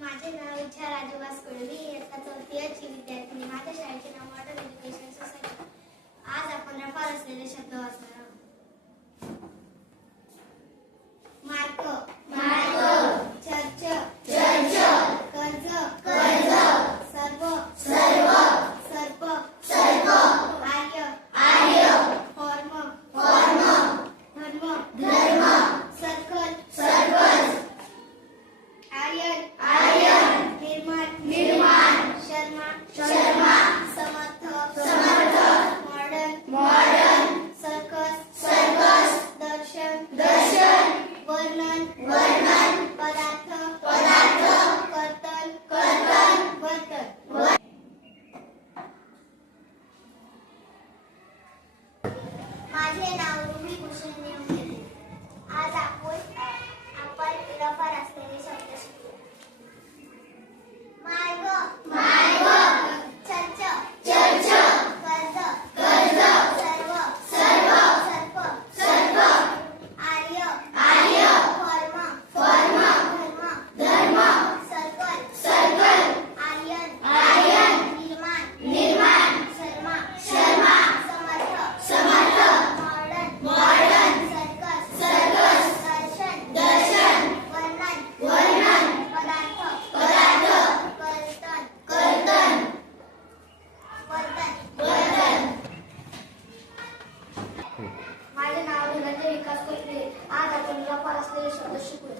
माझे नाव इच्छा राजू वासकुळ. मी इयत्ता चौथीची ক্লাস সদস্য করে